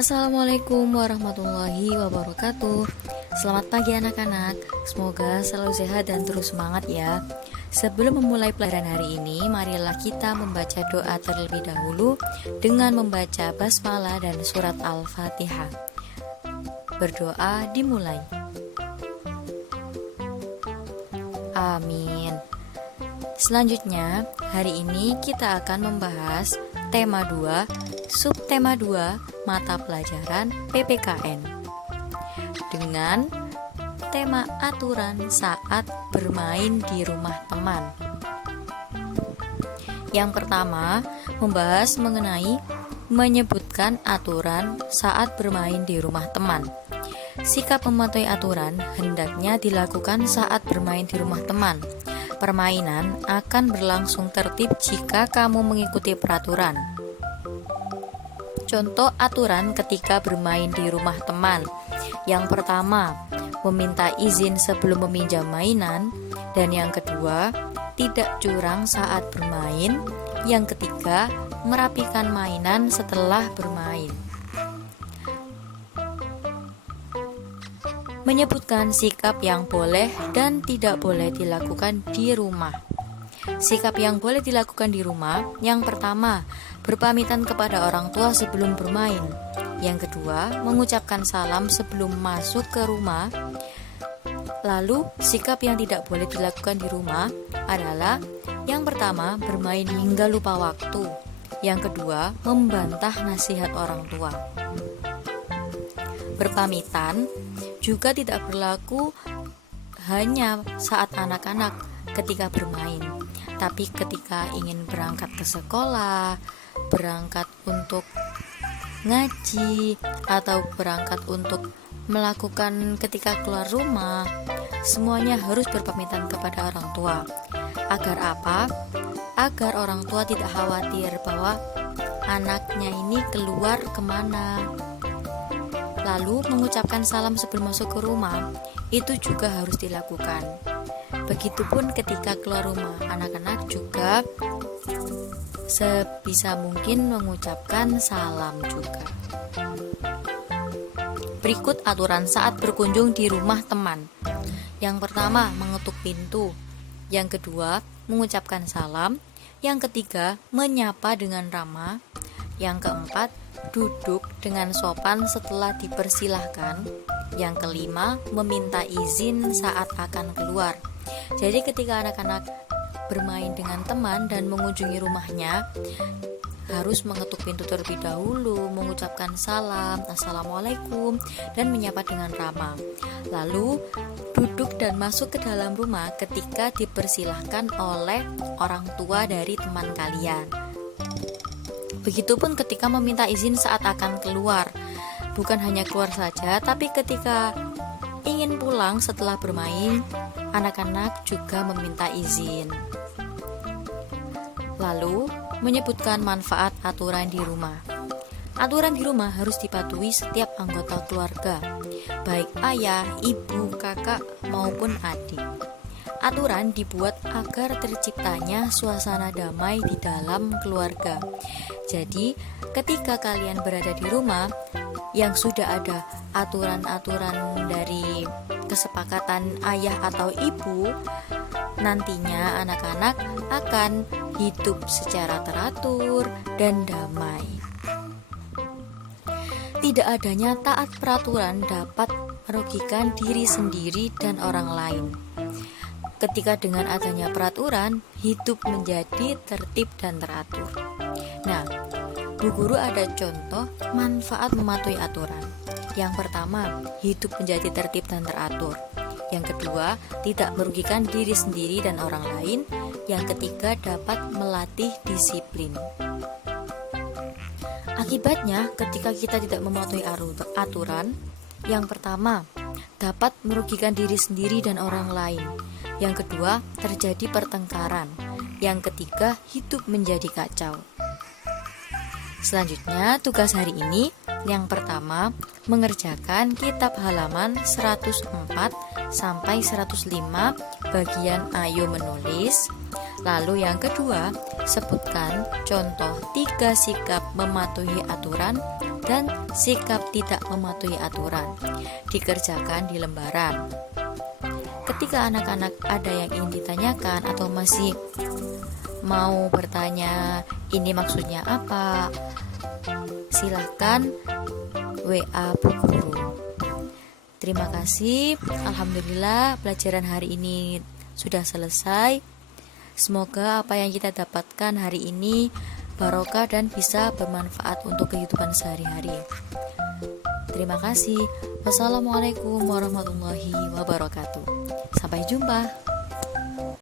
Assalamualaikum warahmatullahi wabarakatuh. Selamat pagi anak-anak. Semoga selalu sehat dan terus semangat ya. Sebelum memulai pelajaran hari ini, marilah kita membaca doa terlebih dahulu dengan membaca basmalah dan surat Al-Fatihah. Berdoa dimulai. Amin. Selanjutnya, hari ini kita akan membahas tema 2, subtema 2, mata pelajaran PPKN dengan tema aturan saat bermain di rumah teman. Yang pertama, membahas mengenai menyebutkan aturan saat bermain di rumah teman. Sikap mematuhi aturan hendaknya dilakukan saat bermain di rumah teman. Permainan akan berlangsung tertib jika kamu mengikuti peraturan. Contoh aturan ketika bermain di rumah teman. Yang pertama, meminta izin sebelum meminjam mainan. Dan yang kedua, tidak curang saat bermain. Yang ketiga, merapikan mainan setelah bermain. Menyebutkan sikap yang boleh dan tidak boleh dilakukan di rumah. Sikap yang boleh dilakukan di rumah, yang pertama, berpamitan kepada orang tua sebelum bermain. Yang kedua, mengucapkan salam sebelum masuk ke rumah. Lalu, sikap yang tidak boleh dilakukan di rumah adalah yang pertama, bermain hingga lupa waktu. Yang kedua, membantah nasihat orang tua. Berpamitan juga tidak berlaku hanya saat anak-anak ketika bermain, tapi ketika ingin berangkat ke sekolah, berangkat untuk ngaji, atau berangkat untuk melakukan ketika keluar rumah, semuanya harus berpamitan kepada orang tua. Agar apa? Agar orang tua tidak khawatir bahwa anaknya ini keluar kemana. Lalu mengucapkan salam sebelum masuk ke rumah, itu juga harus dilakukan. Begitupun ketika keluar rumah, anak-anak juga sebisa mungkin mengucapkan salam juga. Berikut aturan saat berkunjung di rumah teman. Yang pertama, mengetuk pintu. Yang kedua, mengucapkan salam. Yang ketiga, menyapa dengan ramah. Yang keempat, duduk dengan sopan setelah dipersilahkan. Yang kelima, meminta izin saat akan keluar. Jadi ketika anak-anak bermain dengan teman dan mengunjungi rumahnya, harus mengetuk pintu terlebih dahulu, mengucapkan salam, assalamualaikum, dan menyapa dengan ramah. Lalu duduk dan masuk ke dalam rumah ketika dipersilahkan oleh orang tua dari teman kalian. Begitupun ketika meminta izin saat akan keluar. Bukan hanya keluar saja, tapi ketika ingin pulang setelah bermain, anak-anak juga meminta izin. Lalu, menyebutkan manfaat aturan di rumah. Aturan di rumah harus dipatuhi setiap anggota keluarga, baik ayah, ibu, kakak, maupun adik. Aturan dibuat agar terciptanya suasana damai di dalam keluarga. Jadi, ketika kalian berada di rumah yang sudah ada aturan-aturan dari kesepakatan ayah atau ibu, nantinya anak-anak akan hidup secara teratur dan damai. Tidak adanya taat peraturan dapat merugikan diri sendiri dan orang lain. Ketika dengan adanya peraturan, hidup menjadi tertib dan teratur. Nah, Bu Guru ada contoh manfaat mematuhi aturan. Yang pertama, hidup menjadi tertib dan teratur. Yang kedua, tidak merugikan diri sendiri dan orang lain. Yang ketiga, dapat melatih disiplin. Akibatnya, ketika kita tidak mematuhi aturan, yang pertama, dapat merugikan diri sendiri dan orang lain. Yang kedua, terjadi pertengkaran. Yang ketiga, hidup menjadi kacau. Selanjutnya, tugas hari ini yang pertama, mengerjakan kitab halaman 104 sampai 105 bagian Ayo Menulis. Lalu yang kedua, sebutkan contoh 3 sikap mematuhi aturan dan sikap tidak mematuhi aturan dikerjakan di lembaran. Ketika anak-anak ada yang ingin ditanyakan atau masih mau bertanya ini maksudnya apa, silahkan WA Bu Guru. Terima kasih. Alhamdulillah pelajaran hari ini sudah selesai. Semoga apa yang kita dapatkan hari ini barokah dan bisa bermanfaat untuk kehidupan sehari-hari. Terima kasih. Wassalamualaikum warahmatullahi wabarakatuh. Sampai jumpa.